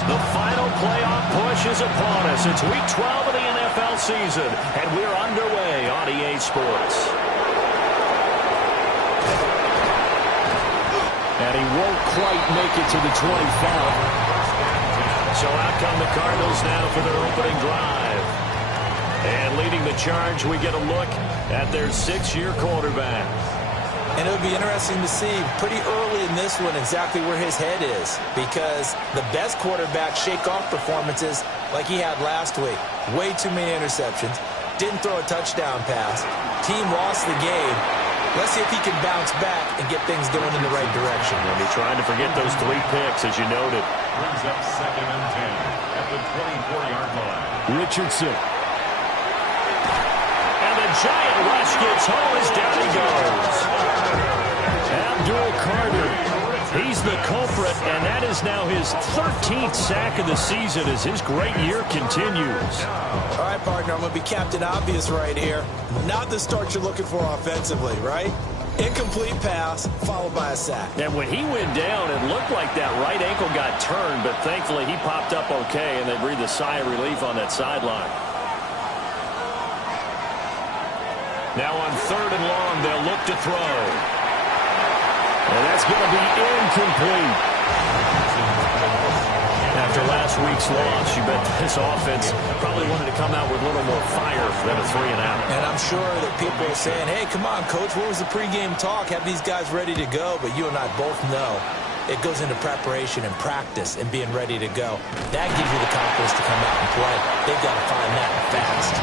The final playoff push is upon us. It's Week 12 of the NFL season, and we're underway on EA Sports. And he won't quite make it to the 25. So out come the Cardinals now for their opening drive. And leading the charge, we get a look at their 6-year quarterback. And it would be interesting to see pretty early in this one exactly where his head is, because the best quarterback shake-off performances like he had last week. Way too many interceptions. Didn't throw a touchdown pass. Team lost the game. Let's see if he can bounce back and get things going in the right direction. And he tried to forget those 3 picks, as you noted. Brings up 2nd and 10 at the 24-yard line. Richardson. And the giant rush gets home as down he goes. Abdul Carter, he's the culprit, and that is now his 13th sack of the season as his great year continues. All right, partner, I'm going to be Captain Obvious right here. Not the start you're looking for offensively, right? Incomplete pass, followed by a sack. And when he went down, it looked like that right ankle got turned, but thankfully he popped up okay, and they breathed a sigh of relief on that sideline. Now on 3rd and long, they'll look to throw. And that's going to be incomplete. After last week's loss, you bet this offense probably wanted to come out with a little more fire than a 3-and-out. And I'm sure that people are saying, hey, come on, Coach, what was the pregame talk? Have these guys ready to go? But you and I both know it goes into preparation and practice and being ready to go. That gives you the confidence to come out and play. They've got to find that fast.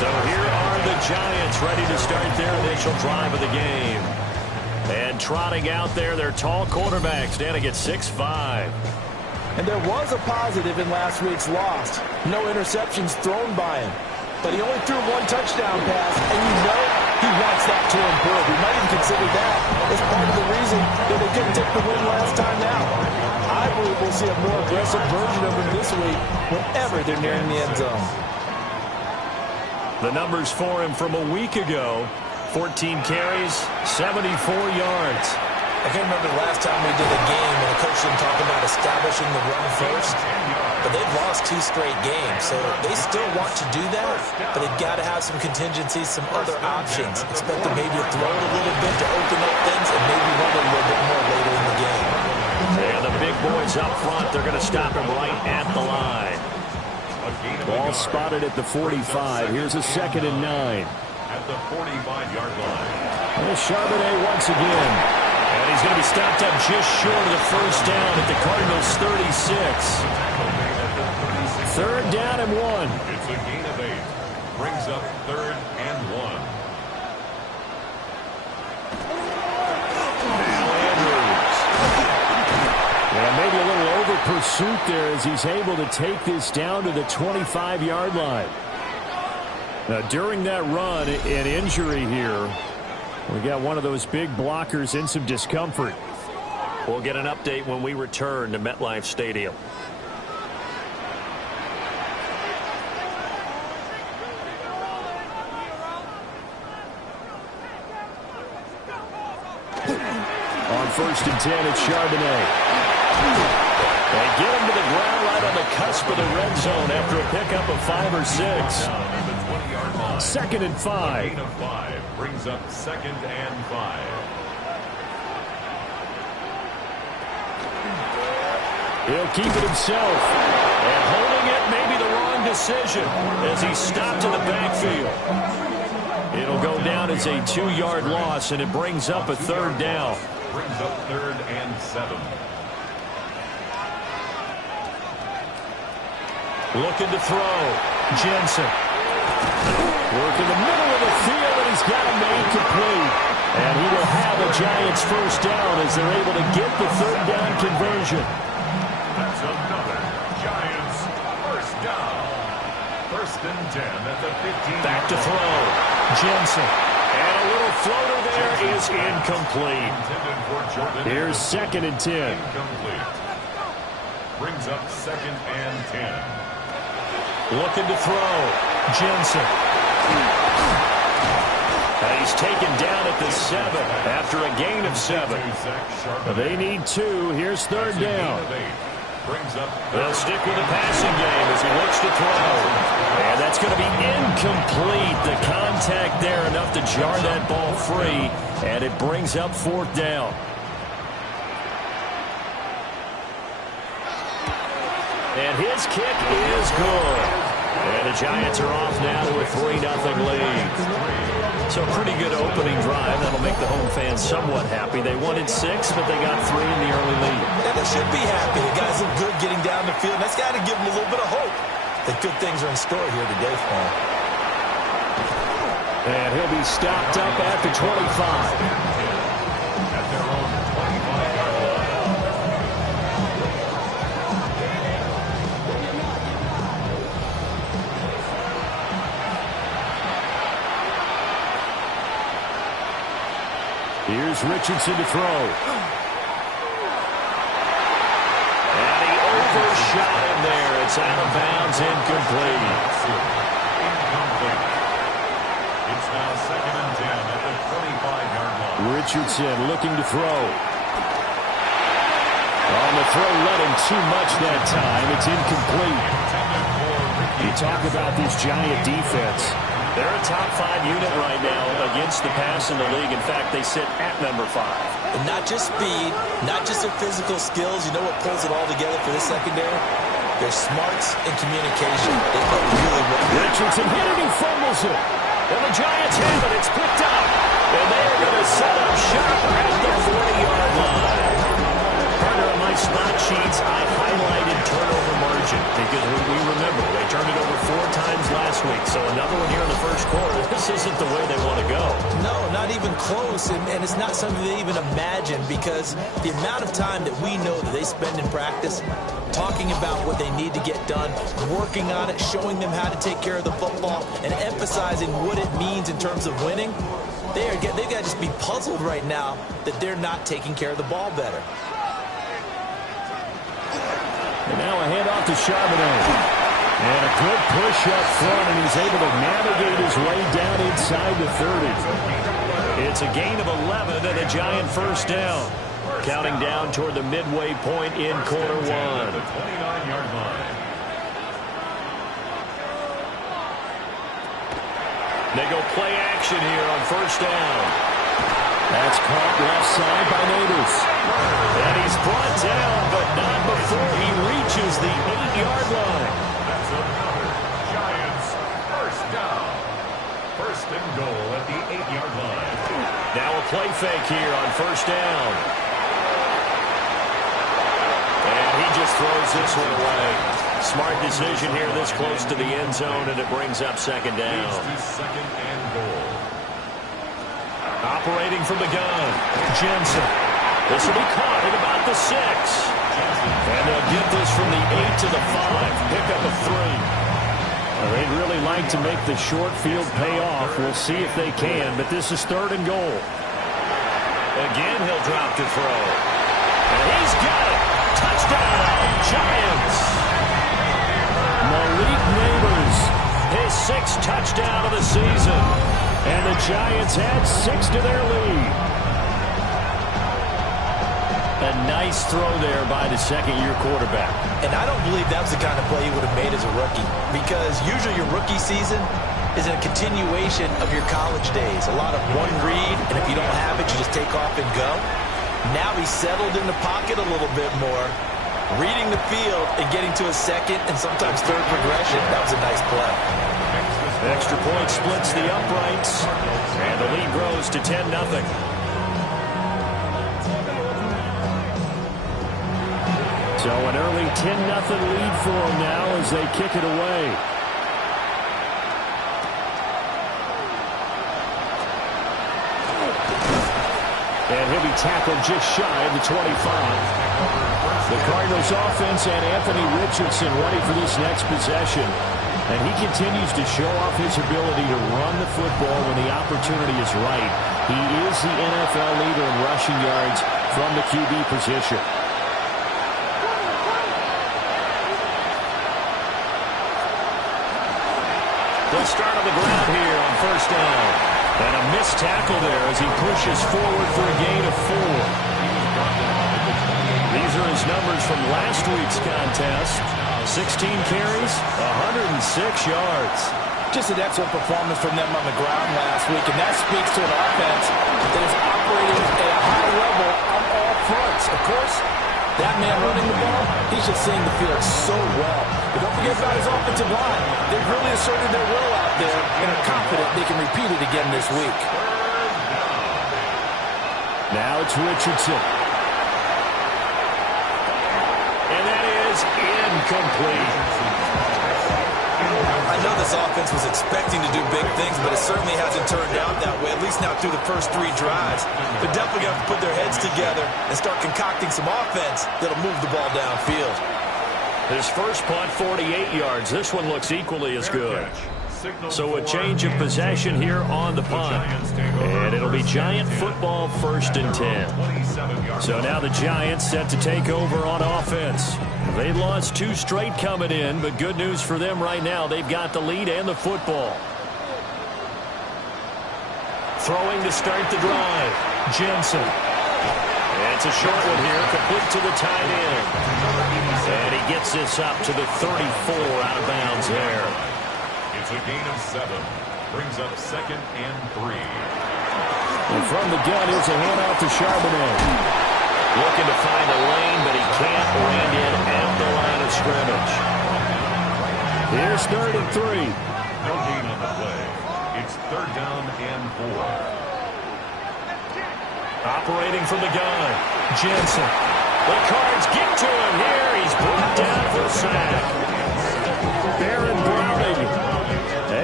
So here are the Giants ready to start their initial drive of the game. And trotting out there, their tall quarterback standing at 6'5". And there was a positive in last week's loss. No interceptions thrown by him. But he only threw 1 touchdown pass, and you know he wants that to improve. We might even consider that as part of the reason that they couldn't take the win last time out. I believe we'll see a more aggressive version of him this week whenever they're nearing the end zone. The numbers for him from a week ago: 14 carries, 74 yards. I can't remember the last time we did a game and a coach didn't talk about establishing the run first. But they've lost 2 straight games, so they still want to do that. But they've got to have some contingencies, some other options. Expect them maybe to throw it a little bit to open up things and maybe run it a little bit more later in the game. And the big boys up front, they're going to stop him right at the line. Ball spotted at the 45. Here's a 2nd and 9. At the 45-yard line. Well, Charbonnet once again. And he's going to be stopped up just short of the first down at the Cardinals' 36. 3rd down and 1. It's a gain of 8. Brings up 3rd and 1. Now Andrews. Yeah, maybe a little over pursuit there as he's able to take this down to the 25-yard line. Now, during that run, an injury here. We got one of those big blockers in some discomfort. We'll get an update when we return to MetLife Stadium. On 1st and 10, it's Charbonnet. They get him to the ground right on the cusp of the red zone after a pickup of 5 or 6. 2nd and 5. Gain of 5 brings up 2nd and 5. He'll keep it himself. And holding it may be the wrong decision as he's stopped in the backfield. It'll go down as a 2-yard loss, and it brings up a 3rd down. Brings up 3rd and 7. Looking to throw. Jensen. Work in the middle of the field, and he's got him made complete. And he will have a Giants first down as they're able to get the 3rd down conversion. That's another Giants first down. 1st and 10 at the 15. Back to throw. Jensen. And a little floater there is incomplete. Here's 2nd and 10. Incomplete. Brings up 2nd and 10. Looking to throw. Jensen. He's taken down at the 7 after a gain of 7. They need 2. Here's 3rd down. They'll stick with the passing game as he looks to throw. And that's going to be incomplete. The contact there enough to jar that ball free. And it brings up 4th down. And his kick is good. And the Giants are off now to a 3-0 lead. So a pretty good opening drive. That'll make the home fans somewhat happy. They wanted 6, but they got 3 in the early lead. And they should be happy. The guys look good getting down the field. That's got to give them a little bit of hope that good things are in store here today for him. And he'll be stopped up at the 25. At their own 25-yard line. Here's Richardson to throw. And he overshot him there. It's out of bounds, incomplete. Incomplete. It's now 2nd and 10 at the 25-yard line. Richardson looking to throw. On the throw, let him too much that time. It's incomplete. You talk about this Giant defense. They're a top 5 unit right now against the pass in the league. In fact, they sit at number 5. And not just speed, not just their physical skills. You know what pulls it all together for this secondary? Their smarts and communication. They play really well. Richardson hit it, he fumbles it. And the Giants have it. It's picked up. And they are going to set up shop at the 40-yard line. Partner, on my spot sheets, I highlighted turnover margin because we remember they turned it over 4 times last week. So another one here in the first quarter. This isn't the way they want to go. No, not even close. And it's not something they even imagine because the amount of time that we know that they spend in practice talking about what they need to get done, working on it, showing them how to take care of the football, and emphasizing what it means in terms of winning. They've got to just be puzzled right now that they're not taking care of the ball better. And now a handoff to Charbonnet. And a good push up front, and he's able to navigate his way down inside the 30. It's a gain of 11 and a Giant first down. Counting down toward the midway point in quarter 1. The 29-yard line. They go play action here on first down. That's caught left side by Nabors. And he's brought down, but not before he reaches the 8-yard line. That's another Giants first down. First and goal at the 8-yard line. Now a play fake here on first down. And he just throws this one away. Smart decision here this close to the end zone, and it brings up second down. Second and goal. Operating from the gun, Jensen. This will be caught at about the 6. And they'll get this from the 8 to the 5. Pick up a 3. They'd really like to make the short field pay off. We'll see if they can, but this is 3rd and goal. Again, he'll drop to throw. And he's got it. Touchdown, Giants. Malik Nabors, his 6th touchdown of the season. And the Giants add 6 to their lead. A nice throw there by the second-year quarterback. And I don't believe that was the kind of play he would have made as a rookie, because usually your rookie season is a continuation of your college days. A lot of one read, and if you don't have it, you just take off and go. Now he's settled in the pocket a little bit more, reading the field and getting to a second and sometimes third progression. That was a nice play. Extra point splits the uprights, and the lead grows to 10-0. So an early 10-0 lead for them now as they kick it away. And he'll be tackled just shy of the 25. The Cardinals offense and Anthony Richardson ready for this next possession. And he continues to show off his ability to run the football when the opportunity is right. He is the NFL leader in rushing yards from the QB position. They'll start on the ground here on first down. And a missed tackle there as he pushes forward for a gain of 4. These are his numbers from last week's contest. 16 carries, 106 yards. Just an excellent performance from them on the ground last week, and that speaks to an offense that is operating at a high level on all fronts. Of course, that man running the ball, he's just seeing the field so well. But don't forget about his offensive line. They've really asserted their will out there and are confident they can repeat it again this week. Now it's Richardson. And that is incomplete. I know this offense was expecting to do big things, but it certainly hasn't turned out that way, at least not through the first 3 drives. They're definitely going to have to put their heads together and start concocting some offense that'll move the ball downfield. His first punt, 48 yards. This one looks equally as good. So a change of possession here on the punt. And it'll be Giant football, 1st and 10. So now the Giants set to take over on offense. They lost 2 straight coming in, but good news for them right now. They've got the lead and the football. Throwing to start the drive. Jensen. It's a short one here, complete to the tight end. And he gets this up to the 34 out of bounds there. It's a gain of 7. Brings up 2nd and 3. And from the gun, here's a handoff to Charbonnet. Looking to find a lane, but he can't land in at the line of scrimmage. Here's 3rd and 3. No gain on the play. It's 3rd down and 4. Operating from the gun, Jensen. The Cards get to him here. He's brought down for a sack. Baron Browning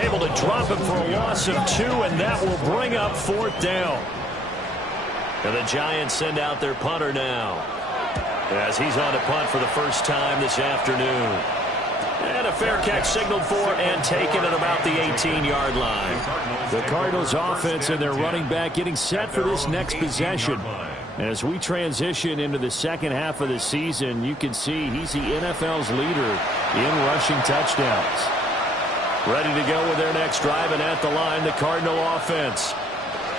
able to drop him for a loss of 2, and that will bring up 4th down. And the Giants send out their punter now, as he's on to punt for the first time this afternoon. And a fair catch signaled for and taken at about the 18-yard line. The Cardinals offense and their running back getting set for this next possession. As we transition into the second half of the season, you can see he's the NFL's leader in rushing touchdowns. Ready to go with their next drive, and at the line, the Cardinal offense.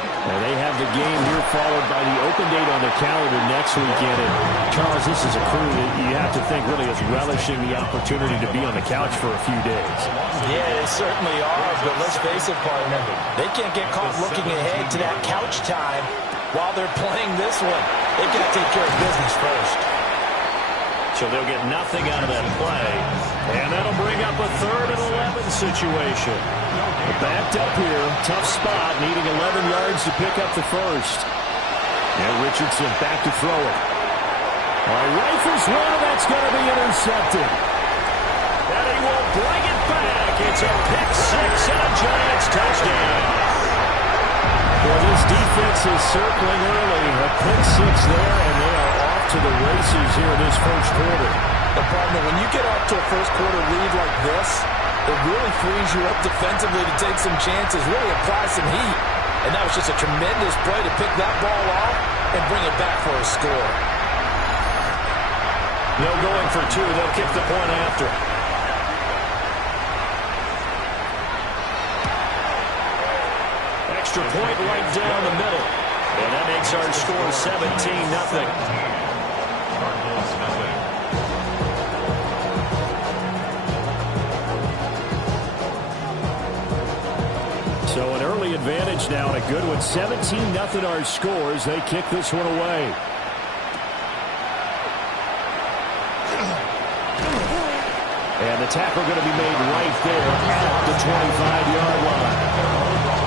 And they have the game here followed by the open date on their calendar next weekend. And Charles, this is a crew that you have to think really is relishing the opportunity to be on the couch for a few days. Yeah, they certainly are, but let's face it, partner. They can't get caught looking ahead to that couch time while they're playing this one. They've got to take care of business first. So they'll get nothing out of that play. And that'll bring up a 3rd and 11 situation. Backed up here, tough spot, needing 11 yards to pick up the first. And Richardson back to throw it. Rifles one, and that's going to be intercepted. And he will bring it back. It's a pick 6 and a Giants touchdown. Well, this defense is circling early. A pick 6 there, and they are off to the races here this first quarter. But partner, when you get off to a first quarter lead like this, it really frees you up defensively to take some chances, really apply some heat. And that was just a tremendous play to pick that ball off and bring it back for a score. No going for 2. They'll kick the point after. Extra point right down the middle. And that makes our score 17-0. So an early advantage now and a good one. 17-0 our scores. They kick this one away. And the tackle going to be made right there at the 25-yard line.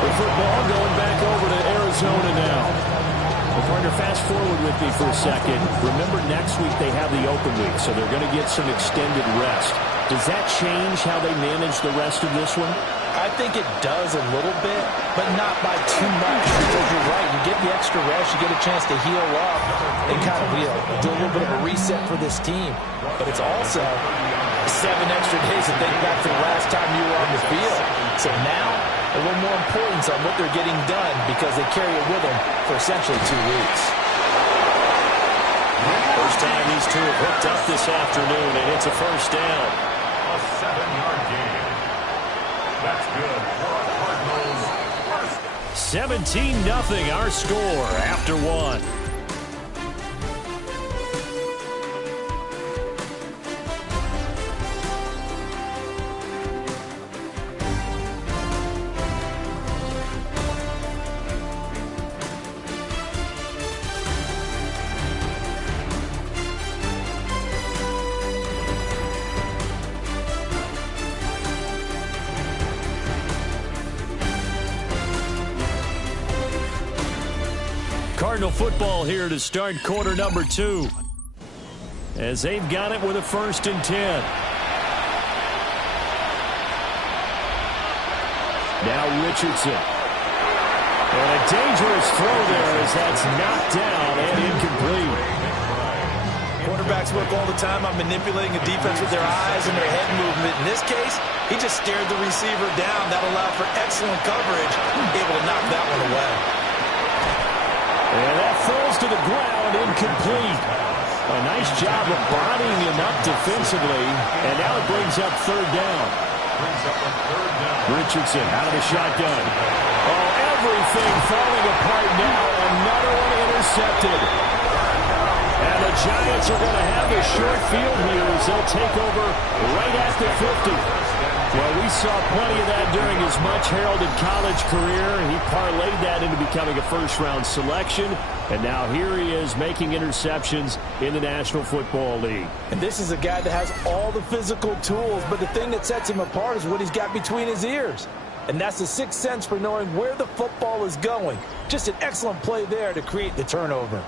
The football going back over to Arizona now. Well, partner, fast forward with me for a second. Remember, next week they have the open week, so they're going to get some extended rest. Does that change how they manage the rest of this one? I think it does a little bit, but not by too much, because you're right. You get the extra rest, you get a chance to heal up and kind of do a little bit of a reset for this team. But it's also 7 extra days to think back to the last time you were on the field. So now, a little more importance on what they're getting done because they carry it with them for essentially 2 weeks. First time these two have hooked up this afternoon, and it's a first down. A 7-yard gain. That's good for a Cardinals first. 17-0 our score after 1. Cardinal football here to start quarter number 2. As they've got it with a 1st and 10. Now Richardson. And a dangerous throw there as that's knocked down and incomplete. Quarterbacks work all the time on manipulating a defense with their eyes and their head movement. In this case, he just stared the receiver down. That allowed for excellent coverage, able to knock that one away. And that falls to the ground, incomplete. A nice job of bodying him up defensively, and now it brings up 3rd down. Richardson out of the shotgun. Oh, everything falling apart now. Another one intercepted. And the Giants are going to have a short field here as they'll take over right at the 50. Well, we saw plenty of that during his much-heralded college career. He parlayed that into becoming a first-round selection, and now here he is making interceptions in the National Football League. And this is a guy that has all the physical tools, but the thing that sets him apart is what he's got between his ears. And that's the sixth sense for knowing where the football is going. Just an excellent play there to create the turnover.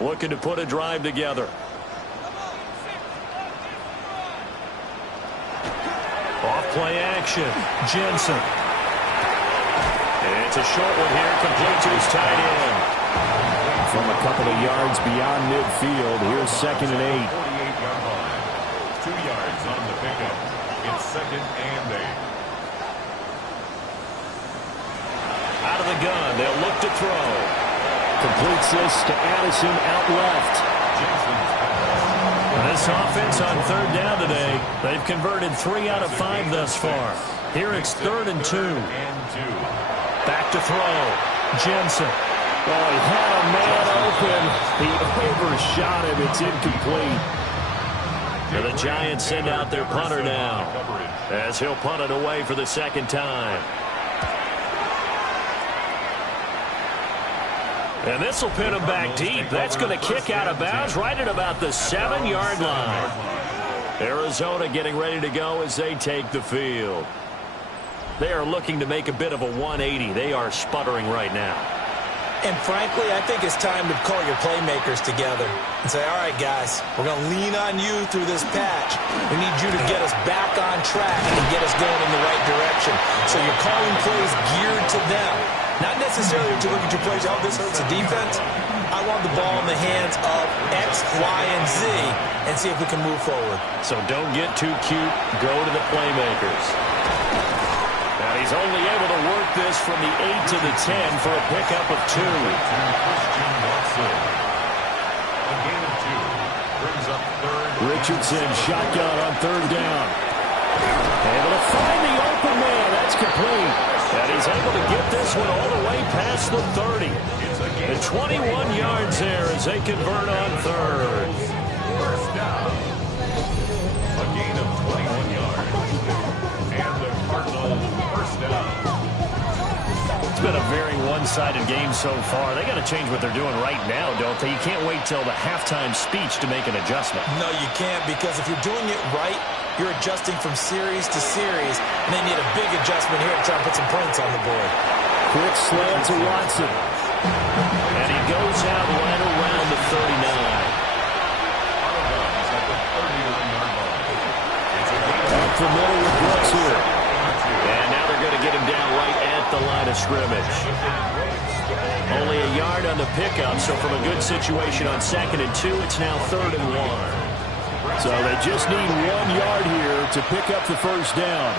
Looking to put a drive together. Off-play action. Jensen. It's a short one here, complete to his tight end. From a couple of yards beyond midfield, here's 2nd and 8. 48-yard line. 2 yards on the pickup. It's 2nd and 8. Out of the gun, they'll look to throw. Completes this to Addison out left. This offense on 3rd down today, they've converted 3 out of 5 thus far. Here it's 3rd and 2. Back to throw. Jensen. Oh, he had a man open. He overshot him. It's incomplete. And the Giants send out their punter now as he'll punt it away for the 2nd time. And this will pin him back deep. That's going to kick out of bounds right at about the 7-yard line. Arizona getting ready to go as they take the field. They are looking to make a bit of a 180. They are sputtering right now. And frankly, I think it's time to call your playmakers together and say, all right, guys, we're going to lean on you through this patch. We need you to get us back on track and get us going in the right direction. So you're calling plays geared to them. Not necessarily to look at your plays, oh, this hurts the defense. I want the ball in the hands of X, Y, and Z and see if we can move forward. So don't get too cute. Go to the playmakers. Now he's only able to work this from the 8 to the 10 for a pickup of 2. Richardson shotgun on 3rd down. Able to find the open man. That's complete. And he's able to get this one all the way past the 30. And 21 yards there as they convert on 3rd. First down. A gain of 21 yards. And the Cardinals first down. It's been a very one-sided game so far. They got to change what they're doing right now, don't they? You can't wait till the halftime speech to make an adjustment. No, you can't, because if you're doing it right, you're adjusting from series to series, and they need a big adjustment here to try and put some points on the board. Quick slant to Watson. And he goes out right around the 39. Up the middle with Brooks here. And now they're going to get him down right at the line of scrimmage. Only a yard on the pickup, so from a good situation on 2nd and 2, it's now 3rd and 1. So they just need 1 yard here to pick up the first down.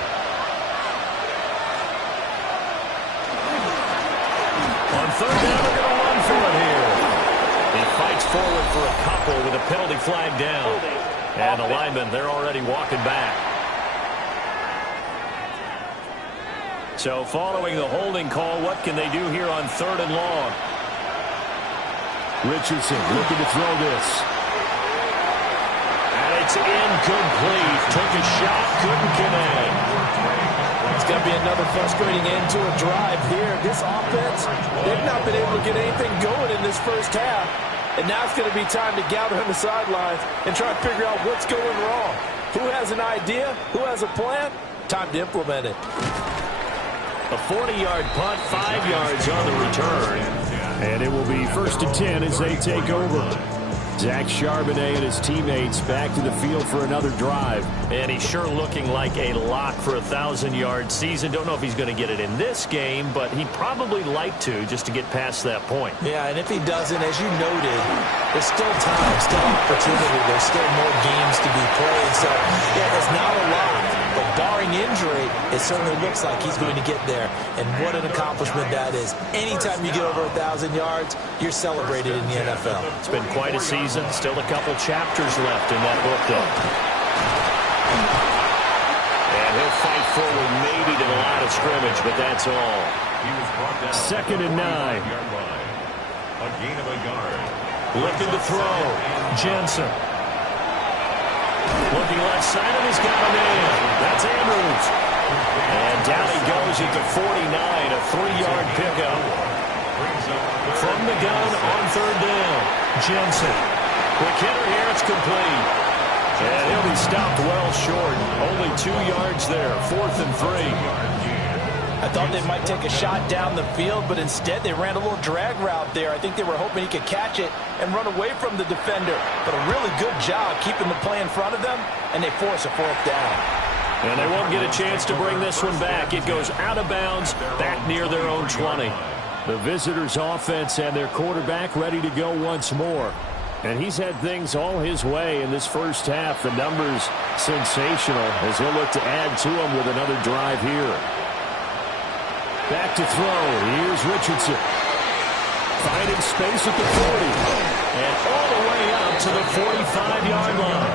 On third down, they're going to run for it here. He fights forward for a couple with a penalty flag down. And the linemen, they're already walking back. So following the holding call, what can they do here on third and long? Richardson looking to throw this. And it's incomplete. Took a shot, couldn't connect. It's going to be another frustrating end to a drive here. This offense, they've not been able to get anything going in this first half. And now it's going to be time to gather on the sidelines and try to figure out what's going wrong. Who has an idea? Who has a plan? Time to implement it. A 40-yard punt, 5 yards on the return. And it will be 1st and 10 as they take over. Zach Charbonnet and his teammates back to the field for another drive. And he's sure looking like a lock for a 1,000-yard season. Don't know if he's going to get it in this game, but he'd probably like to just to get past that point. Yeah, and if he doesn't, as you noted, there's still time, still opportunity. There's still more games to be played. So, yeah, it's not a lock. But barring injury, it certainly looks like he's going to get there. And what an accomplishment that is. Anytime you get over 1,000 yards, you're celebrated in the NFL. It's been quite a season. Still a couple chapters left in that book, though. And he'll fight forward maybe to the line of scrimmage, but that's all. 2nd and 9. A gain of a yard. Looking to throw. Jensen. Looking left side, and he's got him in. That's Andrews. And down he goes at the 49, a 3-yard pickup. From the gun on third down. Jensen. Quick hitter here, it's complete. And he'll be stopped well short. Only 2 yards there, 4th and 3. I thought they might take a shot down the field, but instead they ran a little drag route there. I think they were hoping he could catch it and run away from the defender. But a really good job keeping the play in front of them, and they force a 4th down. And they won't get a chance to bring this one back. It goes out of bounds, back near their own 20. The visitors' offense and their quarterback ready to go once more. And he's had things all his way in this first half. The numbers sensational as he'll look to add to them with another drive here. Back to throw. Here's Richardson. Finding space at the 40. And all the way up to the 45-yard line.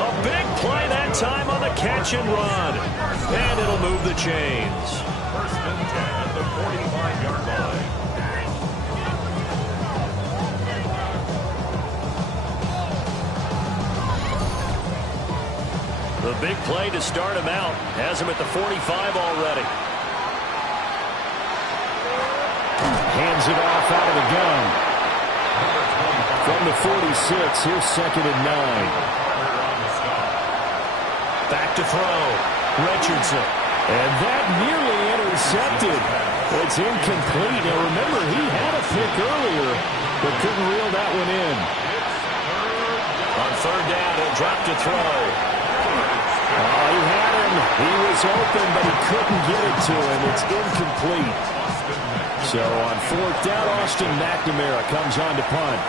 A big play that time on the catch and run. And it'll move the chains. 1st and 10 at the 45-yard line. The big play to start him out. Has him at the 45 already. Hands it off out of the gun. From the 46, here's 2nd and 9. Back to throw. Richardson. And that nearly intercepted. It's incomplete. Now remember, he had a pick earlier, but couldn't reel that one in. On third down, he'll drop to throw. Oh, he had him. He was open, but he couldn't get it to him. It's incomplete. So on 4th down, Austin McNamara comes on to punt.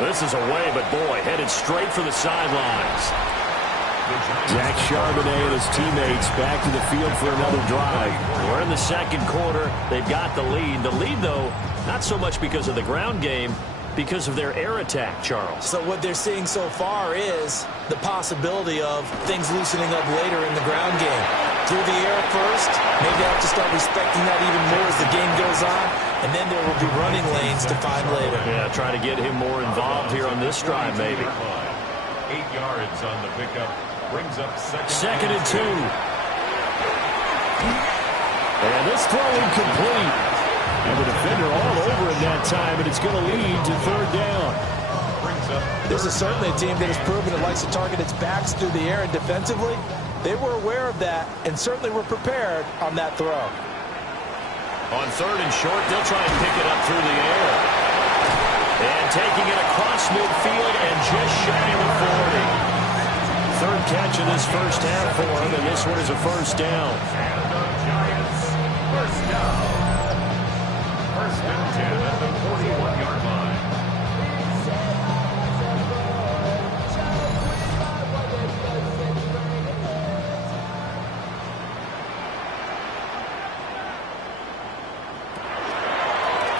This is away, but boy, headed straight for the sidelines. Zach Charbonnet and his teammates back to the field for another drive. We're in the 2nd quarter. They've got the lead. The lead, though, not so much because of the ground game, because of their air attack, Charles. So what they're seeing so far is the possibility of things loosening up later in the ground game. Through the air first, maybe they have to start respecting that even more as the game goes on, and then there will be running lanes to find later. Yeah, try to get him more involved here on this drive, maybe. 8 yards on the pickup. Brings up 2nd and 2. And this throw incomplete. And the defender all over it that time, and it's going to lead to 3rd down. This is certainly a team that has proven it likes to target its backs through the air, and defensively, they were aware of that and certainly were prepared on that throw. On 3rd and short, they'll try and pick it up through the air. And taking it across midfield and just shy of the 40. 3rd catch of this first half for him, and this one is a 1st down. And the Giants, 1st down. 1st and 10 at the 41-yard line.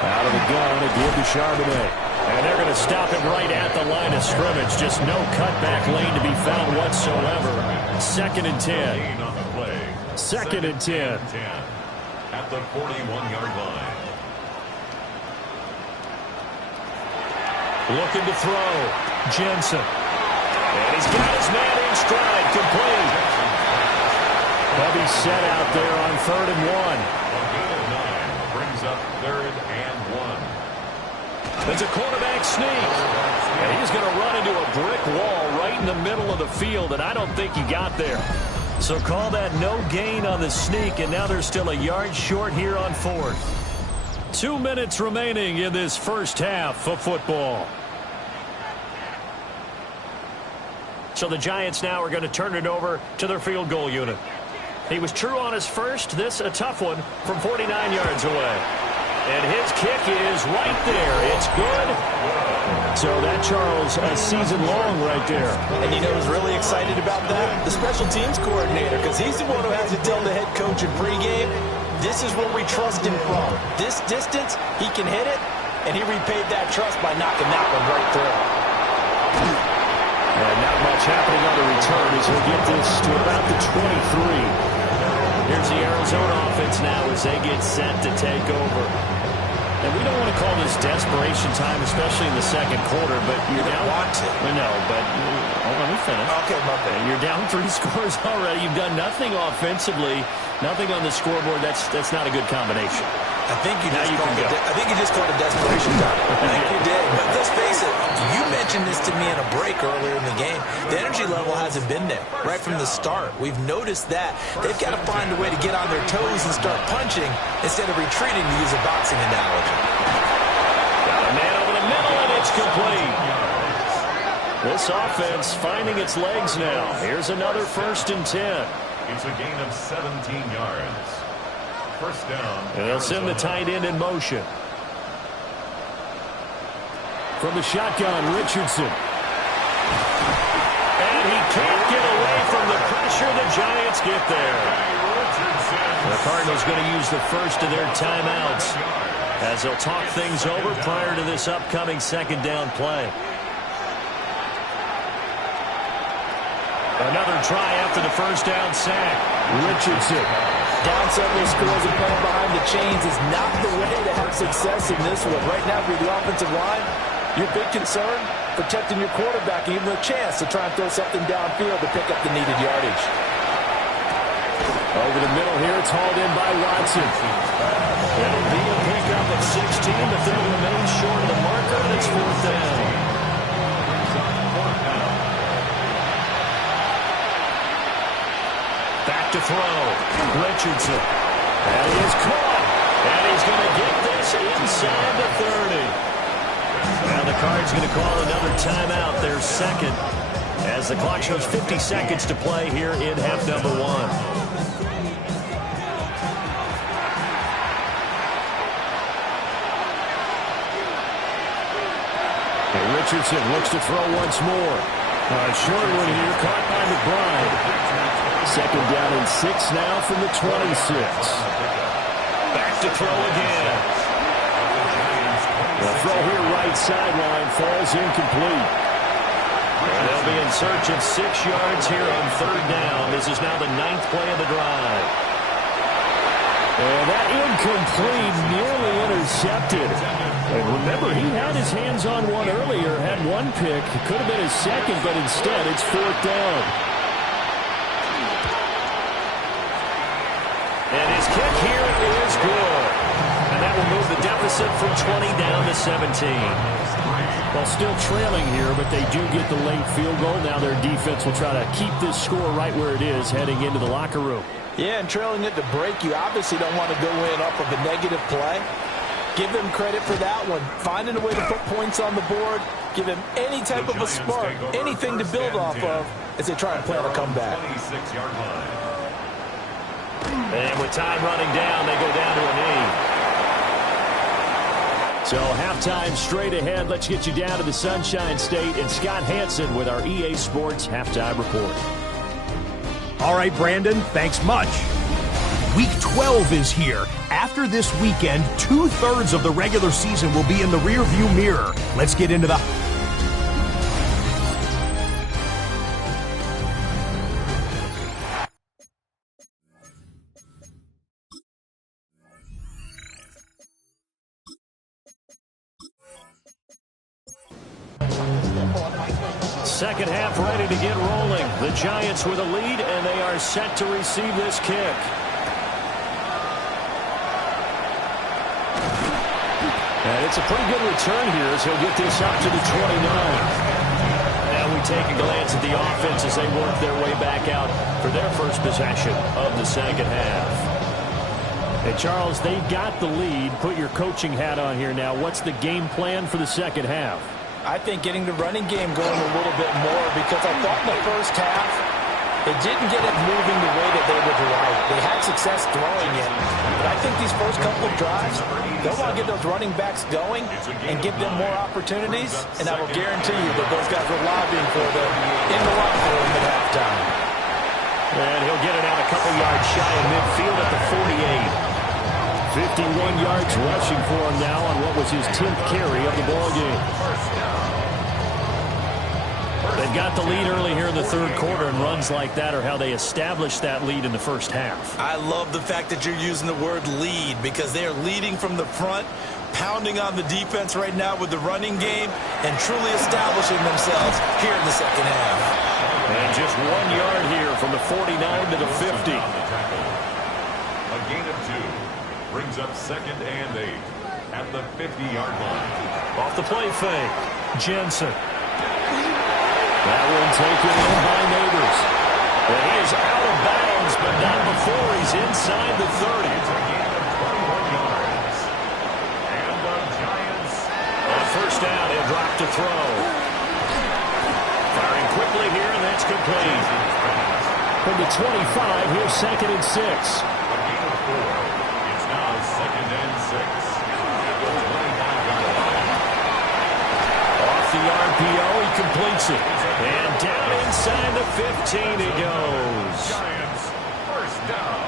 Out of the gun, a give to Charbonnet. And they're going to stop it right at the line of scrimmage. Just no cutback lane to be found whatsoever. 2nd and 10. On the play. 2nd and 10. At the 41-yard line. Looking to throw. Jensen. And he's got his man in stride. Complete. Heavy set out there on 3rd and 1. A good 9 brings up 3rd and 1. It's a quarterback sneak. And he's going to run into a brick wall right in the middle of the field, and I don't think he got there. So call that no gain on the sneak, and now they're still a yard short here on 4th. 2 minutes remaining in this first half of football. So the Giants now are going to turn it over to their field goal unit. He was true on his first. This a tough one from 49 yards away. And his kick is right there. It's good. So that, Charles, a season long right there. And you know who's really excited about that? The special teams coordinator, because he's the one who has to tell the head coach in pregame, this is where we trust him from. This distance, he can hit it, and he repaid that trust by knocking that one right through. And not much happening on the return as he'll get this to about the 23. Here's the Arizona offense now as they get set to take over. And we don't want to call this desperation time, especially in the second quarter, but you're down. Want to. No, but let me finish. Okay, my bad. You're down 3 scores already. You've done nothing offensively, nothing on the scoreboard. That's not a good combination. I think you just called it desperation time. I think you did. But let's face it, you mentioned this to me in a break earlier in the game. The energy level hasn't been there right from the start. We've noticed that. They've got to find a way to get on their toes and start punching instead of retreating, to use a boxing analogy. Got a man over the middle, and it's complete. This offense finding its legs now. Here's another 1st and 10. It's a gain of 17 yards. First down. And they'll send the tight end in motion. From the shotgun, Richardson. And he can't get away from the pressure. The Giants get there. The Cardinals going to use the first of their timeouts as they'll talk things over prior to this upcoming 2nd down play. Another try after the first down sack. Richardson. Down several scores and playing behind the chains is not the way to have success in this one. Right now, for the offensive line, your big concern, protecting your quarterback, and giving him a chance to try and throw something downfield to pick up the needed yardage. Over the middle here, it's hauled in by Watson. It'll be a pickup at 16, but they'll remain short of the marker, and it's 4th down. Back to throw. Richardson. And he is caught. And he's going to get this inside the 30. Now the Cards going to call another timeout, their second, as the clock shows 50 seconds to play here in half number 1. And Richardson looks to throw once more. A short one here, caught by McBride. 2nd down and 6 now from the 26. Back to throw again. The throw here right sideline falls incomplete. And they'll be in search of 6 yards here on 3rd down. This is now the 9th play of the drive. And that incomplete, nearly intercepted. And remember, he had his hands on one earlier, had one pick. It could have been his second, but instead it's 4th down. And his kick here is good. And that will move the deficit from 20 down to 17. Well, still trailing here, but they do get the late field goal. Now their defense will try to keep this score right where it is heading into the locker room. Yeah, and trailing it to break, you obviously don't want to go in off of a negative play. Give them credit for that one. Finding a way to put points on the board. Give them any type of a spark, anything to build off of as they try and plan a comeback. 26-yard line. And with time running down, they go down to a knee. So halftime straight ahead. Let's get you down to the Sunshine State and Scott Hansen with our EA Sports Halftime Report. All right, Brandon, thanks much. Week 12 is here. After this weekend, 2/3 of the regular season will be in the rearview mirror. Let's get into the... Second half ready to get rolling. The Giants with a lead, and they are set to receive this kick. And it's a pretty good return here as he'll get this up to the 29. Now we take a glance at the offense as they work their way back out for their first possession of the second half. Hey, Charles, they've got the lead. Put your coaching hat on here now. What's the game plan for the second half? I think getting the running game going a little bit more, because I thought in the first half they didn't get it moving the way that they would like. They had success throwing it, but I think these first couple of drives, they'll want to get those running backs going and give them more opportunities, and I will guarantee you that those guys are lobbying for them in the locker room at halftime. And he'll get it out a couple yards shy of midfield at the 48. 51 yards rushing for him now on what was his 10th carry of the ballgame. They've got the lead early here in the third quarter, and runs like that are how they established that lead in the first half. I love the fact that you're using the word lead, because they are leading from the front, pounding on the defense right now with the running game, and truly establishing themselves here in the second half. And just 1 yard here from the 49 to the 50. A gain of 2 brings up 2nd and 8 at the 50-yard line. Off the play fake, Jensen. That one taken in by Neighbors. But he is out of bounds, but not before he's inside the 30. It's a gain of 21 yards. And the Giants... On first down, he'll drop to throw. Firing quickly here, and that's complete. From the 25, here's 2nd and 6. A gain of 4. It's now 2nd and 6 at the 25-yard line. Off the RPO, he completes it. And down inside the 15 he goes. Giants, first down.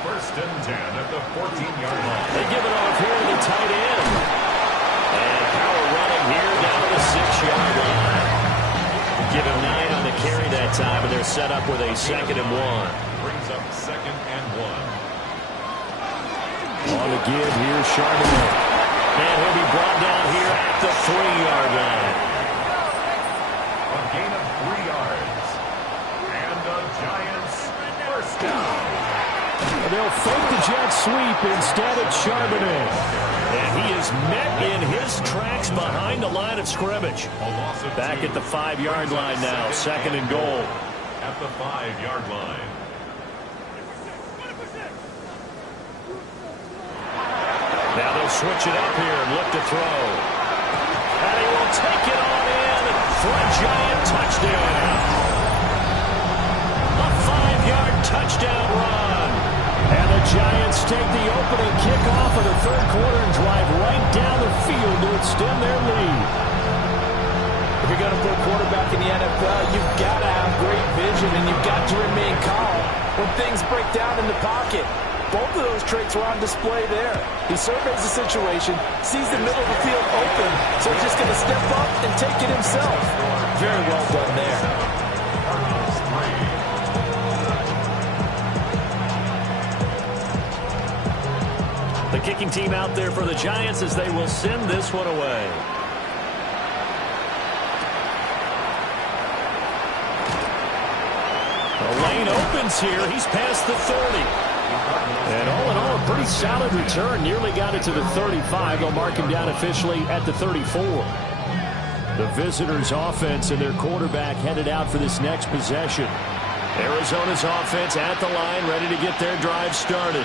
1st and 10 at the 14-yard line. They give it off here to the tight end. And power running here down to the 6-yard line. Give him 9 on the carry that time, and they're set up with a 2nd and 1. Brings up 2nd and 1. On the give here, Charbonnet. And he'll be brought down here at the 3-yard line. A gain of 3 yards. And the Giants, first down. They'll fake the jet sweep instead of Charbonnet. And he is met in his tracks behind the line of scrimmage. Back at the 5-yard line now, 2nd and goal. At the 5-yard line. Now they'll switch it up here and look to throw. And he will take it on in for a Giant touchdown. A 5-yard touchdown run. And the Giants take the opening kickoff of the third quarter and drive right down the field to extend their lead. If you're going to put a quarterback in the NFL, you've got to have great vision, and you've got to remain calm when things break down in the pocket. Both of those traits were on display there. He surveys the situation, sees the middle of the field open, so he's just going to step up and take it himself. Very well done there. The kicking team out there for the Giants as they will send this one away. The lane opens here. He's past the 30. And all in all, a pretty solid return. Nearly got it to the 35. They'll mark him down officially at the 34. The visitors' offense and their quarterback headed out for this next possession. Arizona's offense at the line, ready to get their drive started.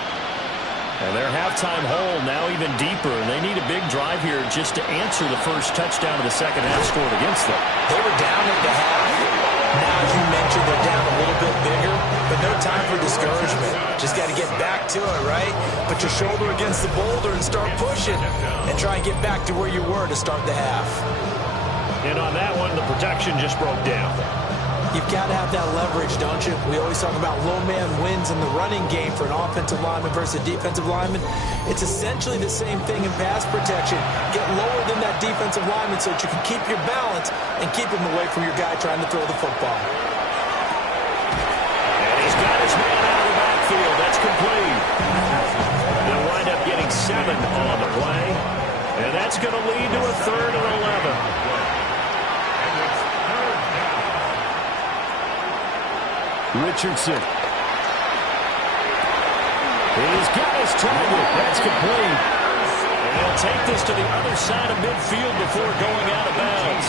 And their halftime hole now even deeper. They need a big drive here just to answer the first touchdown of the second half scored against them. They were down at the half. Now, as you mentioned, they're down a little bit bigger, but no time for discouragement. Just got to get back to it, right? Put your shoulder against the boulder and start pushing, and try and get back to where you were to start the half. And on that one, the protection just broke down. You've got to have that leverage, don't you? We always talk about low man wins in the running game for an offensive lineman versus a defensive lineman. It's essentially the same thing in pass protection. Get lower than that defensive lineman so that you can keep your balance and keep him away from your guy trying to throw the football. And he's got his man out of the backfield. That's complete. They'll wind up getting 7 on the play. And that's going to lead to a 3rd and 11. Richardson. He's got his target. That's complete. And he'll take this to the other side of midfield before going out of bounds.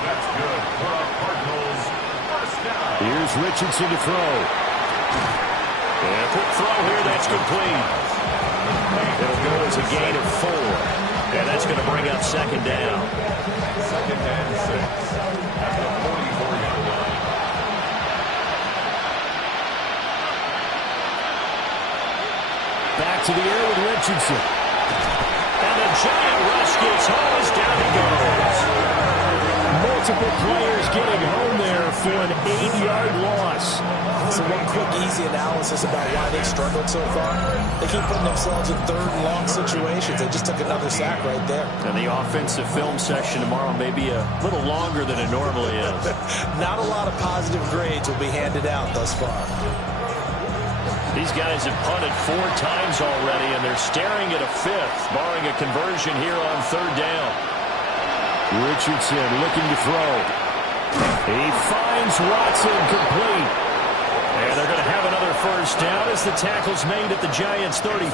That's good for our Cardinals. First down. Here's Richardson to throw. And a quick throw here. That's complete. It'll go as a gain of 4. And that's going to bring up 2nd down. 2nd and 6 at the 44-yard line. Back to the air with Richardson. And the giant rush gets home as down he goes. Multiple players getting home there for an 8-yard loss. So one quick, easy analysis about why they struggled so far. They keep putting themselves in 3rd and long situations. They just took another sack right there. And the offensive film session tomorrow may be a little longer than it normally is. Not a lot of positive grades will be handed out thus far. These guys have punted 4 times already, and they're staring at a 5th, barring a conversion here on 3rd down. Richardson looking to throw. He finds Watson complete. And they're going to have another 1st down as the tackle's made at the Giants' 35. 18.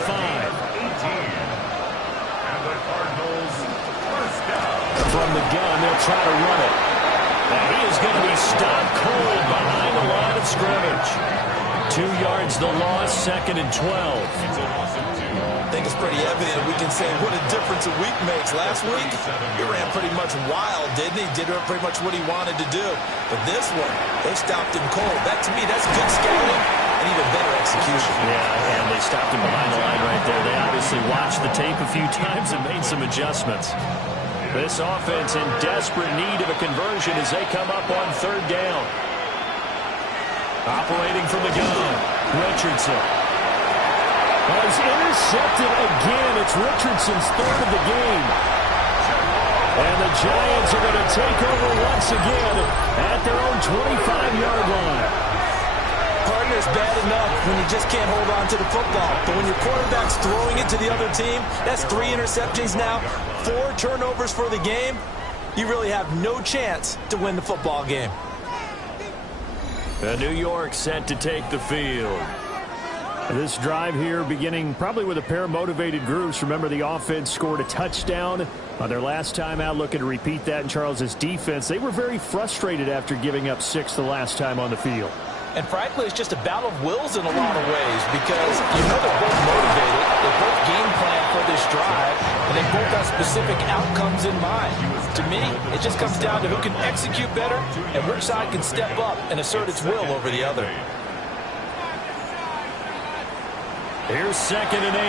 And the Cardinals first down. From the gun, they'll try to run it. And he is going to be stopped cold behind the line of scrimmage. 2 yards the loss, 2nd and 12. I think it's pretty evident we can say what a difference a week makes. Last week, he ran pretty much wild, didn't he? Did pretty much what he wanted to do. But this one, they stopped him cold. That, to me, that's good scouting and even better execution. Yeah, and they stopped him behind the line right there. They obviously watched the tape a few times and made some adjustments. This offense in desperate need of a conversion as they come up on 3rd down. Operating from the gun, Richardson. Has intercepted again. It's Richardson's 3rd of the game. And the Giants are going to take over once again at their own 25-yard line. Partner's bad enough when you just can't hold on to the football. But when your quarterback's throwing it to the other team, that's 3 interceptions now, 4 turnovers for the game. You really have no chance to win the football game. New York set to take the field. This drive here beginning probably with a pair of motivated groups. Remember, the offense scored a touchdown on their last time out. Looking to repeat that in Charles's defense. They were very frustrated after giving up 6 the last time on the field. And frankly, it's just a battle of wills in a lot of ways because you know they're both motivated. They both game plan for this drive, and they both have specific outcomes in mind. To me, it just comes down to who can execute better and which side can step up and assert its will over the other. Here's 2nd and 8.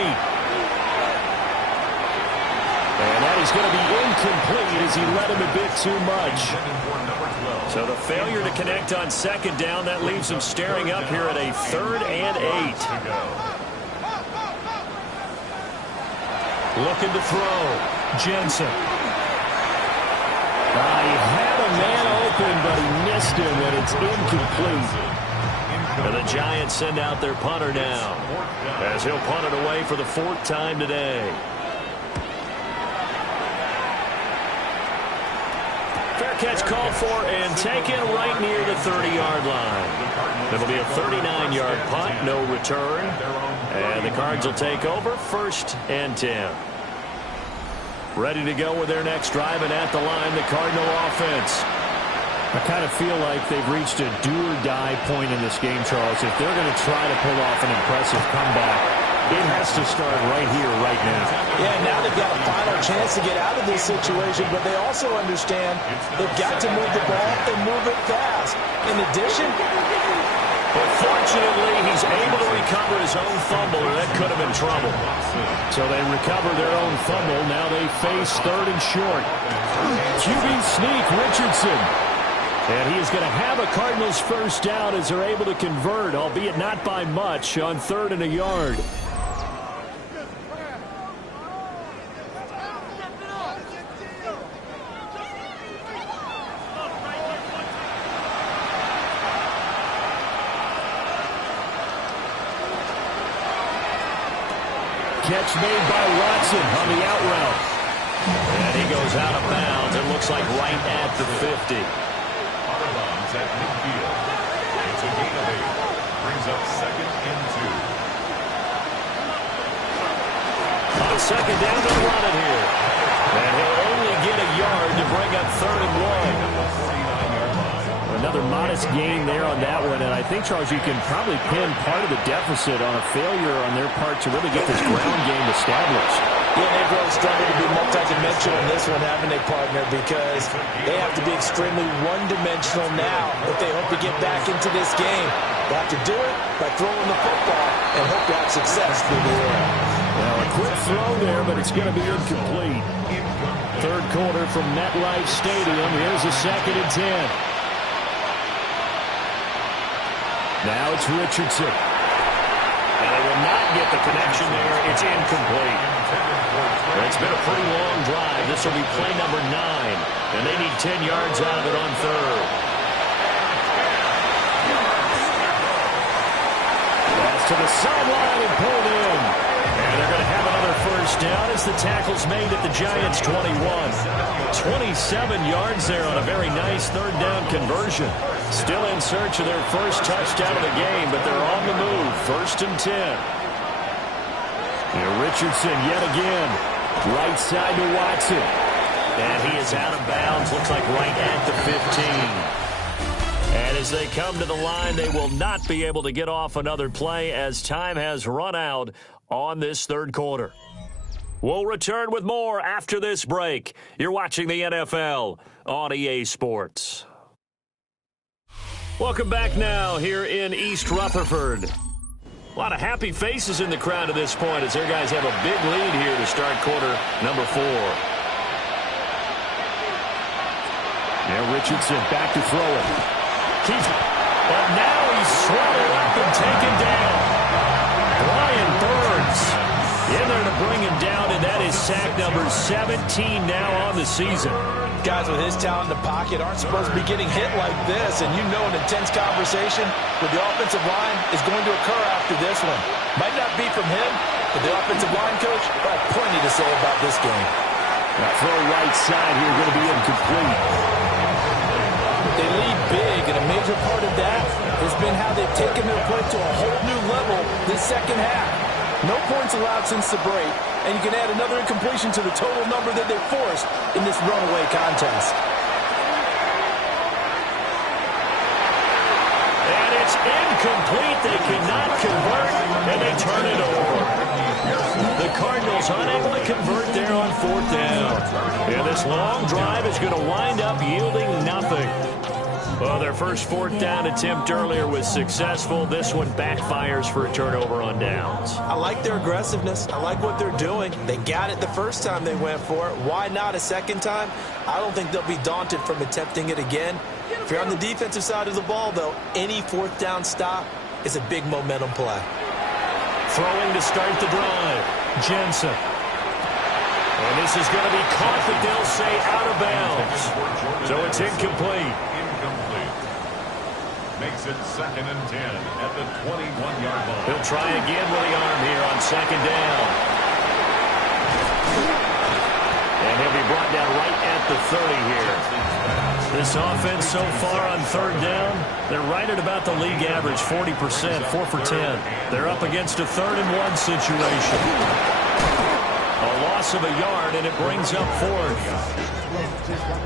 And that is going to be incomplete as he led him a bit too much. So the failure to connect on 2nd down, that leaves him staring up here at a 3rd and 8. Looking to throw. Jensen. He had a man open, but he missed him, and it's incomplete. And the Giants send out their punter now, as he'll punt it away for the 4th time today. Fair catch called for and taken right near the 30-yard line. It'll be a 39-yard punt, no return. And the Cards will take over 1st and 10. Ready to go with their next drive, and at the line, the Cardinal offense. I kind of feel like they've reached a do-or-die point in this game, Charles. If they're going to try to pull off an impressive comeback, it has to start right here, right now. Yeah, now they've got a final chance to get out of this situation, but they also understand they've got to move the ball and move it fast. In addition, but fortunately, he's able to recover his own fumble, or that could have been trouble. So they recover their own fumble. Now they face 3rd and short. QB sneak, Richardson. And he is going to have a Cardinals first down as they're able to convert, albeit not by much, on 3rd and a yard. Catch made by Watson on the out route. And he goes out of bounds. It looks like right at the 50. Out of bounds at midfield. It's a gain of 8. Brings up 2nd and 2. On 2nd down, they'll run it here. And he'll only get a yard to bring up 3rd and 1. 49-yard line. Another modest gain there on that one. And I think, Charles, you can probably pin part of the deficit on a failure on their part to really get this ground game established. Yeah, they've really struggled to be multidimensional in this one, haven't they, partner? Because they have to be extremely one-dimensional now if they hope to get back into this game. They have to do it by throwing the football and hope to have success through the air. Well, a quick throw there, but it's going to be incomplete. 3rd quarter from MetLife Stadium. Here's a 2nd and 10. Now it's Richardson. And they will not get the connection there. It's incomplete. It's been a pretty long drive. This will be play number 9. And they need 10 yards out of it on 3rd. Pass to the sideline and pulled in. And they're going to have another first down as the tackle's made at the Giants' 21. 27 yards there on a very nice 3rd down conversion. Still in search of their first touchdown of the game, but they're on the move. 1st and 10. And Richardson yet again. Right side to Watson. And he is out of bounds. Looks like right at the 15. And as they come to the line, they will not be able to get off another play as time has run out on this 3rd quarter. We'll return with more after this break. You're watching the NFL on EA Sports. Welcome back now here in East Rutherford. A lot of happy faces in the crowd at this point as their guys have a big lead here to start quarter number 4. Now Richardson back to throw it. But now he's swallowed up and taken down. Brian Burns in there to bring him down, and that is sack number 17 now on the season. Guys with his talent in the pocket aren't supposed to be getting hit like this, and you know an intense conversation with the offensive line is going to occur after this one. Might not be from him, but the offensive line coach will have plenty to say about this game. That throw right side here going to be incomplete. They lead big, and a major part of that has been how they've taken their play to a whole new level this second half. No points allowed since the break, and you can add another incompletion to the total number that they forced in this runaway contest. And it's incomplete. They cannot convert, and they turn it over. The Cardinals unable to convert there on 4th down. And this long drive is going to wind up yielding nothing. Well, their first 4th down attempt earlier was successful. This one backfires for a turnover on downs. I like their aggressiveness. I like what they're doing. They got it the first time they went for it. Why not a second time? I don't think they'll be daunted from attempting it again. If you're on the defensive side of the ball, though, any 4th down stop is a big momentum play. Throwing to start the drive. Jensen. And this is going to be caught, but they'll say out of bounds. So it's incomplete. Makes it 2nd and 10 at the 21-yard line. He'll try again with the arm here on 2nd down. And he'll be brought down right at the 30 here. This offense so far on 3rd down, they're right at about the league average, 40%, 4 for 10. They're up against a 3rd and 1 situation. A loss of a yard, and it brings up 4th.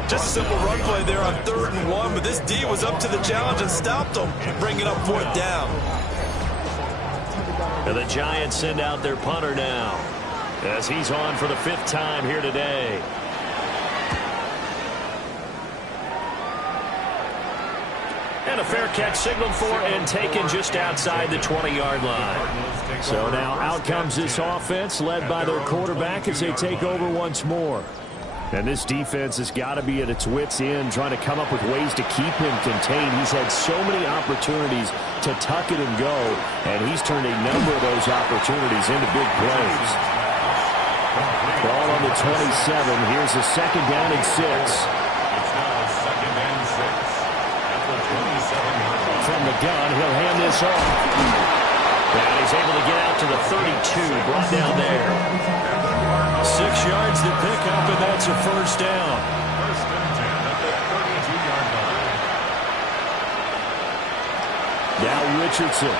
Just a simple run play there on 3rd and 1, but this D was up to the challenge and stopped them, bringing up 4th down. And the Giants send out their punter now, as he's on for the 5th time here today. And a fair catch signaled for and taken just outside the 20-yard line. So now out comes this offense, led by their quarterback as they take over once more. And this defense has got to be at its wits' end, trying to come up with ways to keep him contained. He's had so many opportunities to tuck it and go, and he's turned a number of those opportunities into big plays. Ball on the 27. Here's a second down and 6. It's now second and 6 at the 27-yard line. From the gun, he'll hand this off. And he's able to get out to the 32, brought down there. 6 yards to pick up, and that's a first down. First and 10 at the 32-yard line. Now Richardson.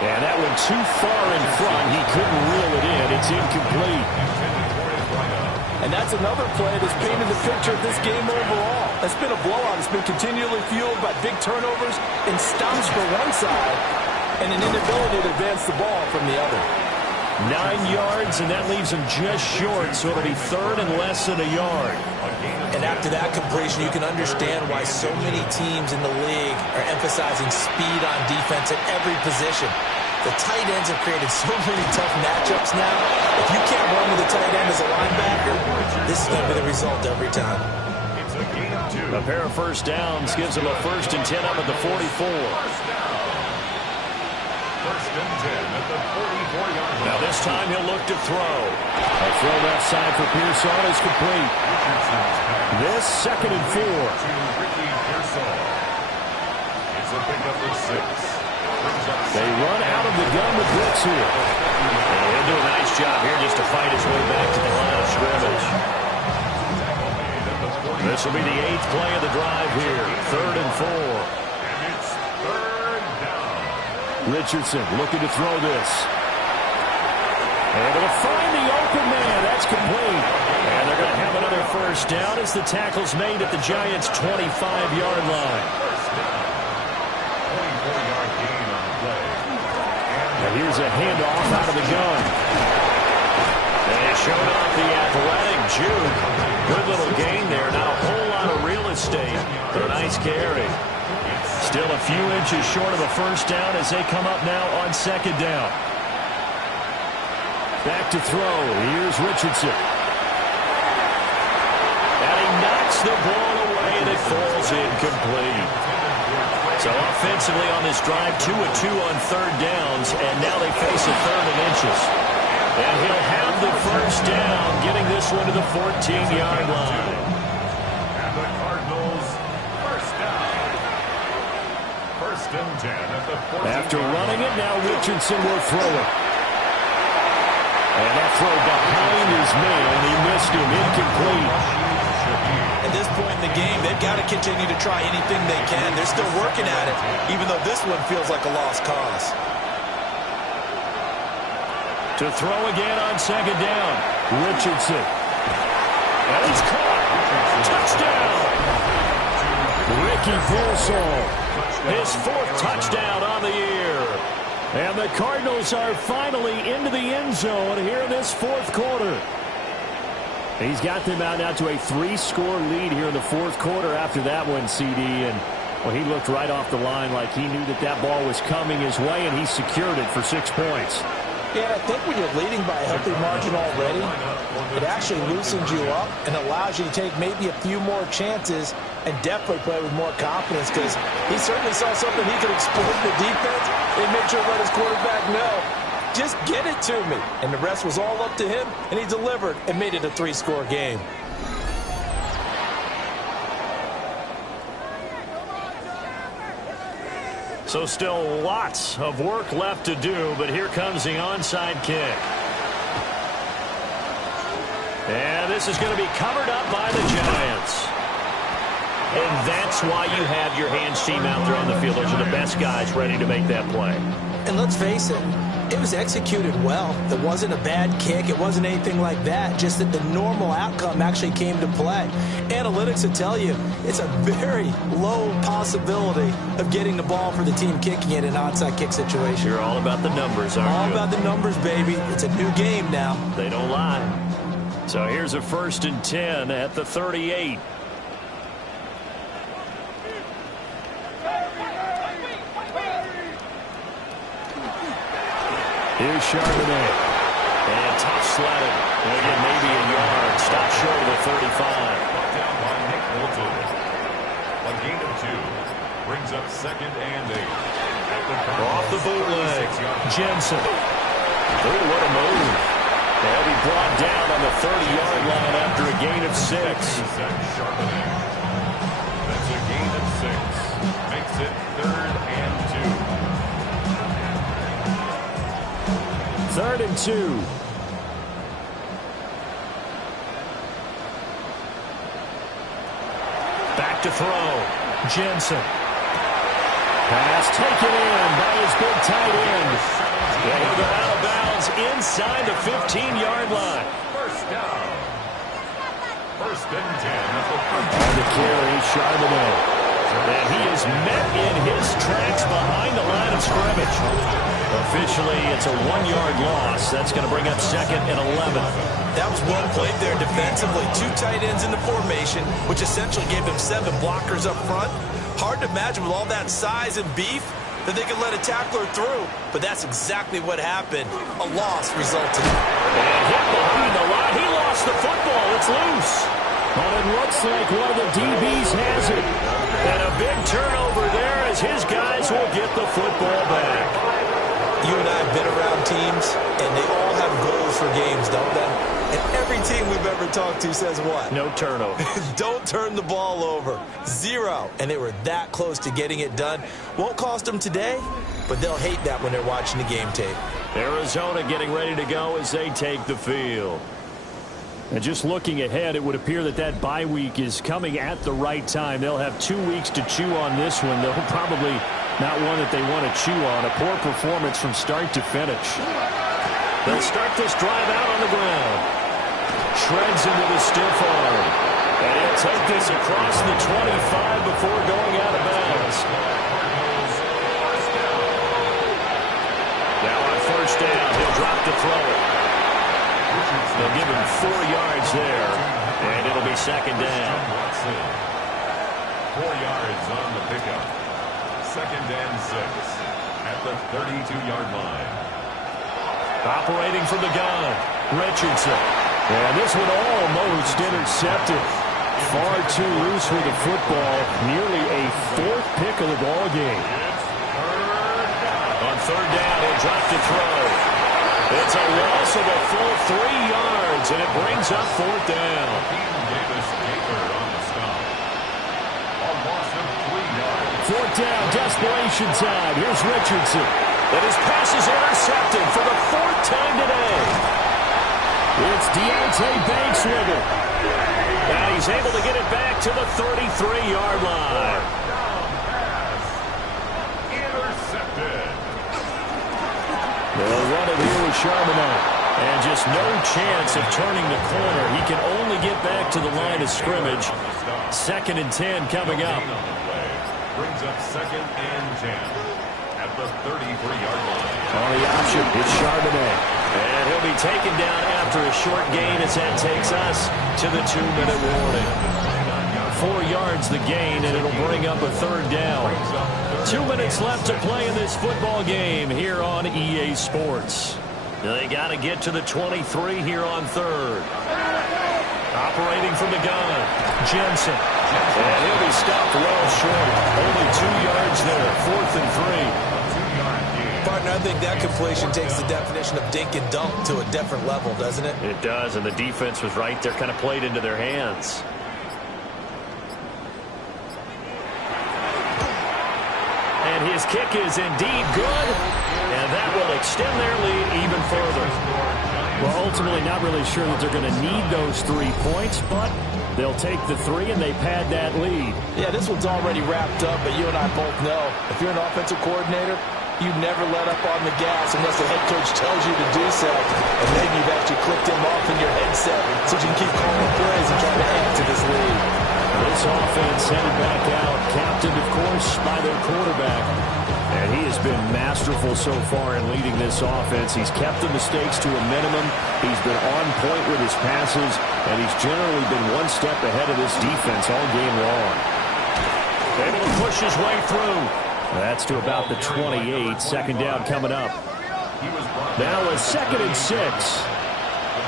And that went too far in front. He couldn't reel it in. It's incomplete. And that's another play that's painted the picture of this game overall. It's been a blowout. It's been continually fueled by big turnovers and stops for one side and an inability to advance the ball from the other. 9 yards, and that leaves him just short, so it'll be third and less than a yard. And after that completion, you can understand why so many teams in the league are emphasizing speed on defense at every position. The tight ends have created so many tough matchups now. If you can't run with a tight end as a linebacker, this is going to be the result every time. It's a gain of 2. A pair of first downs gives him a first and 10 up at the 44. First and 10 at the 44-yard line. Now this time he'll look to throw. A throw left side for Pearson is complete. This second and 4. To Ricky Pearson. It's a pickup of 6. They run out of the gun with Brooks here. And he'll do a nice job here just to fight his way back to the line of scrimmage. This will be the 8th play of the drive here. Third and 4. And it's third down. Richardson looking to throw this. Able to find the open man. That's complete. And they're going to have another first down as the tackle's made at the Giants' 25-yard line. First down. 24-yard gain on the play. And here's a handoff out of the gun. And he showed off the athletic juke. Good little gain there. Not a whole lot of real estate, but a nice carry. Still a few inches short of a first down as they come up now on second down. Back to throw. Here's Richardson. And he knocks the ball away and it falls incomplete. So offensively on this drive, 2 of 2 on third downs, and now they face a third and inches. And he'll have the first down, getting this one to the 14-yard line. And the Cardinals first down. First and 10 at the 14-yard line. After running it, now Richardson will throw it. And that throw behind his man, he missed him, incomplete. At this point in the game, they've got to continue to try anything they can. They're still working at it, even though this one feels like a lost cause. To throw again on second down, Richardson. And he's caught. Touchdown! Ricky Pearson, his 4th touchdown on the year. And the Cardinals are finally into the end zone here in this 4th quarter. He's got them out now to a 3-score lead here in the 4th quarter after that one, CD. And, well, he looked right off the line like he knew that that ball was coming his way, and he secured it for 6 points. Yeah, I think when you're leading by a healthy margin already, it actually loosens you up and allows you to take maybe a few more chances and definitely play with more confidence, because he certainly saw something he could exploit in the defense and make sure to let his quarterback know, just get it to me. And the rest was all up to him, and he delivered and made it a 3-score game. So still lots of work left to do, but here comes the onside kick. And this is going to be covered up by the Giants. And that's why you have your hands team out there on the field. Those are the best guys ready to make that play. And let's face it, it was executed well. It wasn't a bad kick. It wasn't anything like that. Just that the normal outcome actually came to play. Analytics will tell you it's a very low possibility of getting the ball for the team kicking it in an onside kick situation. You're all about the numbers, aren't you? All about the numbers, baby. It's a new game now. They don't lie. So here's a 1st and 10 at the 38. Here's Charbonnet. And tough sledding. And again, maybe 35. Brought down by Nick Bolton. A gain of 2 brings up 2nd and 8. Off the bootleg. Jensen. Ooh, what a move. They'll be brought down on the 30-yard line after a gain of 6. That's a gain of 6. Makes it 3rd and 2. 3rd and 2. Back to throw. Jensen. Pass taken in by his big tight end. He'll go out of bounds inside the 15-yard line. First down. 1st and 10. On the carry, Charbonnet. And he is met in his tracks behind the line of scrimmage. Officially, it's a 1-yard loss. That's going to bring up 2nd and 11. That was well played there defensively. 2 tight ends in the formation, which essentially gave them 7 blockers up front. Hard to imagine with all that size and beef that they could let a tackler through. But that's exactly what happened. A loss resulted. And hit behind the line. He lost the football. It's loose. But it looks like one of the DBs has it. And a big turnover there as his guys will get the football back. You and I have been around teams, and they all have goals for games, don't they? And every team we've ever talked to says what? No turnover. Don't turn the ball over. 0. And they were that close to getting it done. Won't cost them today, but they'll hate that when they're watching the game tape. Arizona getting ready to go as they take the field. And just looking ahead, it would appear that that bye week is coming at the right time. They'll have 2 weeks to chew on this one. They'll probably not one that they want to chew on. A poor performance from start to finish. They'll start this drive out on the ground. Shreds into the stiff arm. And he'll take this across the 25 before going out of bounds. Now on 1st down, he'll drop to throw it. They'll give him 4 yards there, and it'll be 2nd down. 4 yards on the pickup. 2nd and 6 at the 32-yard line. Operating from the gun, Richardson. And this one almost intercepted. Far too loose with the football. Nearly a 4th pick of the ball game. On 3rd down, he'll drop to throw. It's a loss of a full 3 yards, and it brings up 4th down. A loss of 3 yards. 4th down, desperation time. Here's Richardson. And his pass is intercepted for the 4th time today. It's Deontay Banks with it. And he's able to get it back to the 33-yard line. Intercepted. They'll run it here with Charbonnet. And just no chance of turning the corner. He can only get back to the line of scrimmage. 2nd and 10 coming up. Brings up 2nd and 10 at the 33-yard line. On the option, it's Charbonnet. And he'll be taken down after a short gain as that takes us to the 2-minute warning. 4 yards the gain, and it'll bring up a 3rd down. 2 minutes left to play in this football game here on EA Sports. They got to get to the 23 here on 3rd. Operating from the gun, Jensen. And he'll be stopped well short. Only 2 yards there, 4th and 3. Partner, I think that completion takes the definition of dink and dunk to a different level, doesn't it? It does, and the defense was right there, kind of played into their hands. And his kick is indeed good, and that will extend their lead even further. Well, ultimately, not really sure that they're going to need those 3 points, but they'll take the 3 and they pad that lead. Yeah, this one's already wrapped up, but you and I both know if you're an offensive coordinator, you never let up on the gas unless the head coach tells you to do so. And maybe you've actually clicked him off in your headset so you can keep calling plays and trying to add to this lead. This offense headed back out, captained, of course, by their quarterback. And he has been masterful so far in leading this offense. He's kept the mistakes to a minimum. He's been on point with his passes, and he's generally been one step ahead of this defense all game long. Able to push his way through. That's to about the 28. 2nd down coming up. Now a 2nd and 6. A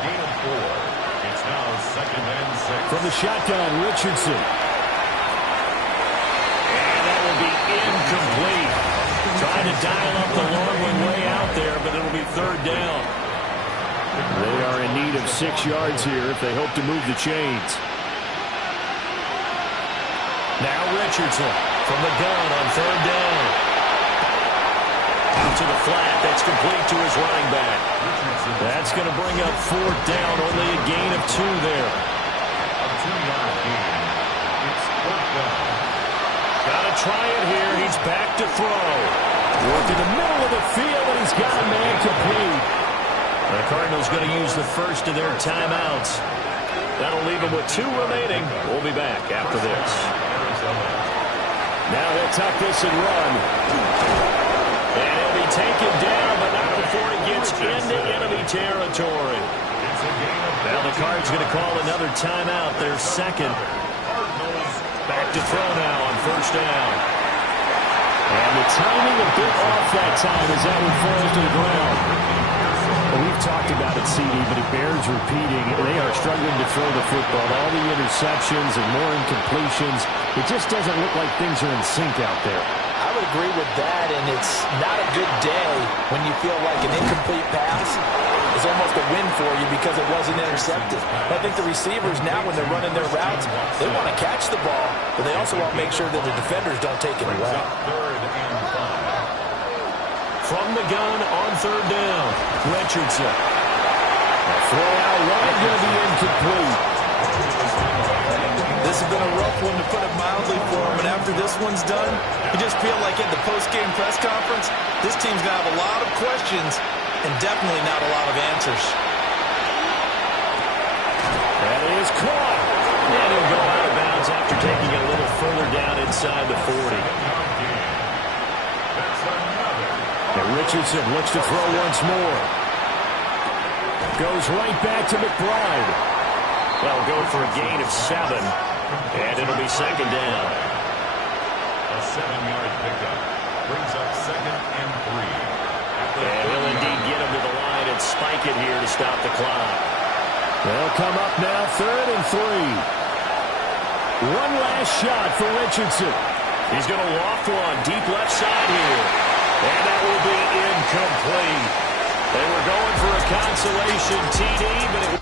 gain of 4. It's now 2nd and 6. from the shotgun, Richardson. And that will be incomplete. Trying to dial up the long one way out there, but it'll be third down. They are in need of 6 yards here if they hope to move the chains. Now Richardson from the gun on third down. Out to the flat. That's complete to his running back. That's going to bring up fourth down. Only a gain of 2 there. A 2-yard gain. It's fourth down. Got to try it here. He's back to throw. Work in the middle of the field, and he's got a man complete. The Cardinals going to use the first of their timeouts. That'll leave them with 2 remaining. We'll be back after this. Now he'll tuck this and run. And he'll be taken down, but not before he gets into enemy territory. Now the Cards going to call another timeout, their second. Back to throw now on first down. And the timing a bit off that time as that one falls to the ground. Well, we've talked about it, CD, but it bears repeating. They are struggling to throw the football. All the interceptions and more incompletions. It just doesn't look like things are in sync out there. I would agree with that, and it's not a good day when you feel like an incomplete pass is almost a win for you because it wasn't intercepted. I think the receivers now, when they're running their routes, they want to catch the ball, but they also want to make sure that the defenders don't take it away. From the gun on third down, Richardson. A throw out wide going to be incomplete. This has been a rough one, to put it mildly, for him. And after this one's done, you just feel like at the post-game press conference, this team's going to have a lot of questions and definitely not a lot of answers. That is caught. And he'll go out of bounds after taking it a little further down inside the 40. And Richardson looks to throw once more. Goes right back to McBride. They'll go for a gain of 7. And it'll be second down. A 7-yard pickup brings up 2nd and 3. And he'll indeed get him to the line and spike it here to stop the clock. They'll come up now, 3rd and 3. One last shot for Richardson. He's going to loft one deep left side here. And that will be incomplete. They were going for a consolation TD, but it